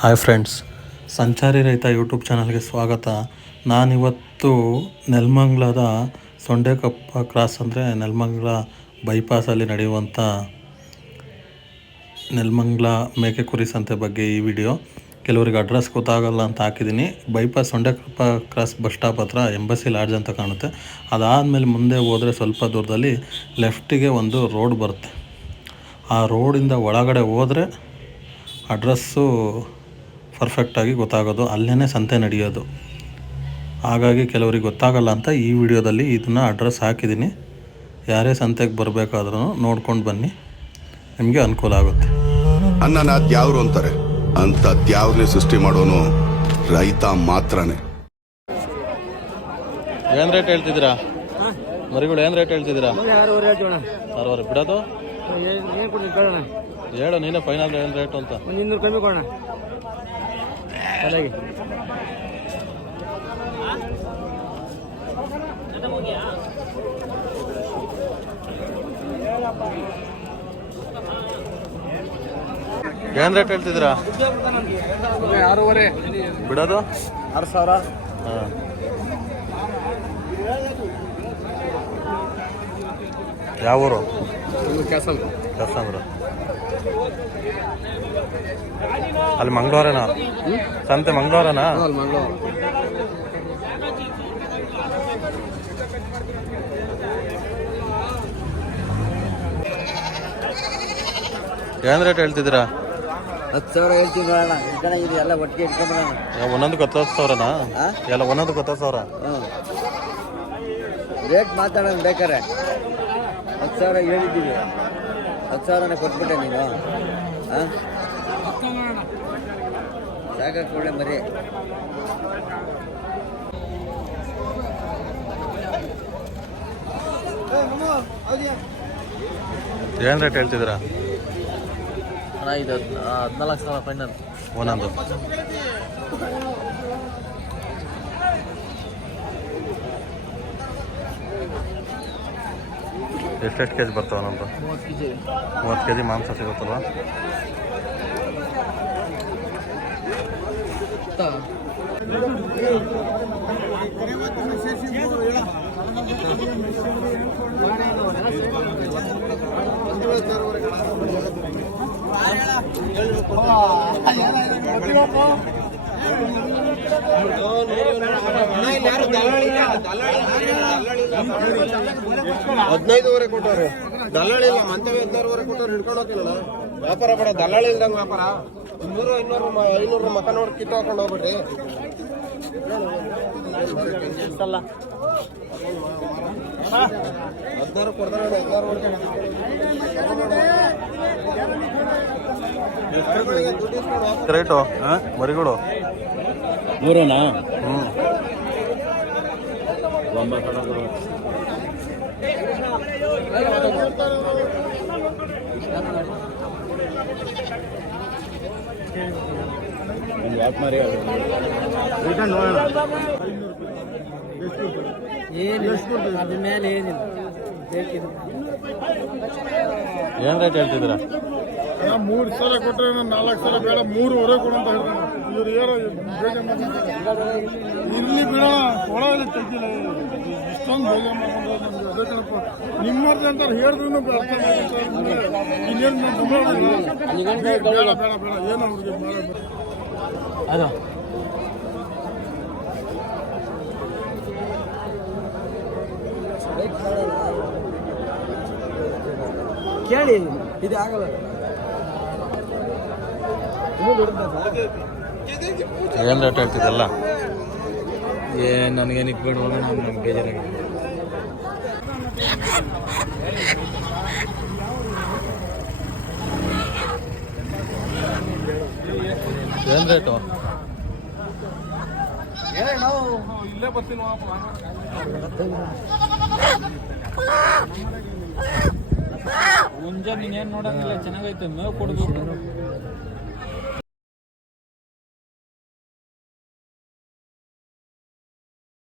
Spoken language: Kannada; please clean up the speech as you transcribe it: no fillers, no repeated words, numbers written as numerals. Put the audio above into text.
ಹಾಯ್ ಫ್ರೆಂಡ್ಸ್, ಸಂಚಾರಿ ರೈತ ಯೂಟ್ಯೂಬ್ ಚಾನಲ್ಗೆ ಸ್ವಾಗತ. ನಾನಿವತ್ತು ನೆಲಮಂಗಲದ ಸೊಂಡೆಕೊಪ್ಪ ಕ್ರಾಸ್ ಅಂದರೆ ನೆಲಮಂಗಲ ಬೈಪಾಸಲ್ಲಿ ನಡೆಯುವಂಥ ನೆಲಮಂಗಲ ಮೇಕೆ ಕುರಿ ಸಂತೆ ಬಗ್ಗೆ ಈ ವಿಡಿಯೋ. ಕೆಲವರಿಗೆ ಅಡ್ರೆಸ್ ಗೊತ್ತಾಗಲ್ಲ ಅಂತ ಹಾಕಿದ್ದೀನಿ. Bypass Sondekoppa cross bus stop ಹತ್ರ ಎಂಬಸಿ ಲಾಡ್ಜ್ ಅಂತ ಕಾಣುತ್ತೆ. ಅದಾದಮೇಲೆ ಮುಂದೆ ಹೋದರೆ ಸ್ವಲ್ಪ ದೂರದಲ್ಲಿ ಲೆಫ್ಟಿಗೆ ಒಂದು ರೋಡ್ ಬರುತ್ತೆ. ಆ ರೋಡಿಂದ ಒಳಗಡೆ ಹೋದರೆ ಅಡ್ರೆಸ್ಸು ಪರ್ಫೆಕ್ಟಾಗಿ ಗೊತ್ತಾಗೋದು, ಅಲ್ಲೇ ಸಂತೆ ನಡೆಯೋದು. ಹಾಗಾಗಿ ಕೆಲವರಿಗೆ ಗೊತ್ತಾಗಲ್ಲ ಅಂತ ಈ ವಿಡಿಯೋದಲ್ಲಿ ಇದನ್ನು ಅಡ್ರೆಸ್ ಹಾಕಿದ್ದೀನಿ. ಯಾರೇ ಸಂತೆಗೆ ಬರಬೇಕಾದ್ರೂ ನೋಡ್ಕೊಂಡು ಬನ್ನಿ, ನಿಮಗೆ ಅನುಕೂಲ ಆಗುತ್ತೆ. ಅನ್ನನ ದ್ಯಾವ್ರು ಅಂತಾರೆ, ಅಂತ ದ್ಯಾವ್ರನ್ನೇ ಸೃಷ್ಟಿ ಮಾಡೋನು ರೈತ ಮಾತ್ರನೇ. ಏನು ರೇಟ್ ಹೇಳ್ತಿದ್ದೀರಾ ಮರಿಗಳು? ಏನು ರೇಟ್ ಹೇಳ್ತಿದ್ದೀರಾ? 6,500 ಬಿಡೋದು? ಹೇಳು ನೀನೇ ಫೈನಲ್ ಏನು ರೇಟ್ ಅಂತ. 200 ಕಮ್ಮಿ ಕೊಡೋಣ. ಏನು ರೇಟ್ ಹೇಳ್ತಿದ್ದೀರಾ? 6,500 ಬಿಡೋದು? 6,000. ಹಾಂ. ಯಾವ ಊರು? ಕೆಸಂದ್ರ. ಅಲ್ಲಿ ಮಂಗಳವಾರನಾ ಸಂತೆ? ಮಂಗಳವಾರನಾ? ಏನು ರೇಟ್ ಹೇಳ್ತಿದ್ದೀರಾ? 10,000 ಹೇಳ್ತೀನಿ. ಎಲ್ಲ ಒಟ್ಟಿಗೆ ಇಟ್ಕೊಂಡ್ಬರೋಣ. ಒಂದೊಂದಕ್ಕೆ 10,000ನಾ? ಎಲ್ಲ ಒಂದೊಂದಕ್ಕೆ 10,000. ರೇಟ್ ಮಾತಾಡೋಣ ಬೇಕಾರೆ. 10,000 ಹೇಳಿದ್ದೀವಿ, 10,000ನೇ ಕೊಟ್ಬಿಟ್ಟೆ ನೀನು. ಹಾಂ, ಸಾಕಾಗಿ ಕೊಡೆ ಮರಿ. ಏನು ರೇಟ್ ಹೇಳ್ತಿದ್ದೀರಾ? ಇದು 14,000 ಫೈನಲ್ ಒಂದೊಂದು. ಎಷ್ಟೆಷ್ಟು ಕೆ ಜಿ ಬರ್ತಾವೆ ನಮ್ಮದು? 30 ಕೆ ಜಿ ಮಾಂಸ ಸಿಗುತ್ತಲ್ವ? ಹದಿನೈದುವರೆ ಕೊಟ್ಟವ್ರೆ ದಲ್ಲಾಳಿ ಇಲ್ಲ. ಮಂತವೇ 16,000 ಕೊಟ್ಟವ್ರು ಹಿಡ್ಕೊಂಡು ಹೋಗ್ತಿಲ್ಲ. ವ್ಯಾಪಾರ ಬೇಡ, ದಲ್ಲಾಳಿ ಇಲ್ದಂಗೆ ವ್ಯಾಪಾರ. 200, 500 ಮಕ್ಕ ನೋಡಿ ಕಿತ್ತು ಹಾಕೊಂಡು ಹೋಗ್ಬಿಟ್ರಿ. 16 ಕೊಡ್ತಾರೆ. 16 ರೇಟು ಮರಿಗಳು 3ನಾ? ಹ್ಞೂ. 9 ಅದ್ರ ಮೇಲೆ ಏನಿಲ್ಲ. ಏನು ರೇಟ್ ಹೇಳ್ತಿದ್ದೀರಾ? 3,000 ಕೊಟ್ಟರೆ 4,000 ಬೇಡ, 3,500 ಕೊಡಂತ ಇವ್ರು ಯಾರೋ ಇಲ್ಲಿ ಬಿಡೋಣ ಕೊಡೋಲ್ಲ. ತೆಗಿಲ್ಲ ಇಷ್ಟೊಂದು ಬೇಗ ಮಾಡ್ಕೊಂಡು ಅದೇ ಕಣಪ್ಪ. ನಿಮ್ಮರ್ದು ಅಂತಾರೆ ಹೇಳಿದ್ರು ಅರ್ಥ ಆಗುತ್ತೆ. ಇನ್ನೇನು ಬೇಡ ಬೇಡ ಬೇಡ ಏನು ಅವ್ರಿಗೆ ಅದು ಕೇಳಿ, ಇದು ಆಗಲ್ಲ. ಏನು ರೇಟ್ ಹೇಳ್ತಿದ್ದಲ್ಲ? ನನಗೇನಿಗೆ ಬೇಡ, ಹೋಗೋಣ. ನಮ್ಗೆ ಬೇಜಾರಾಗಿದೆ. ಏನು ರೇಟು? ಇಲ್ಲೇ ಬರ್ತೀನಿ. ಮುಂಜಾನೆ ನೀನೇನು ನೋಡಂಗಿಲ್ಲ, ಚೆನ್ನಾಗೈತೆ. ಮೇವು ಕೊಡ್ಬೇಕು.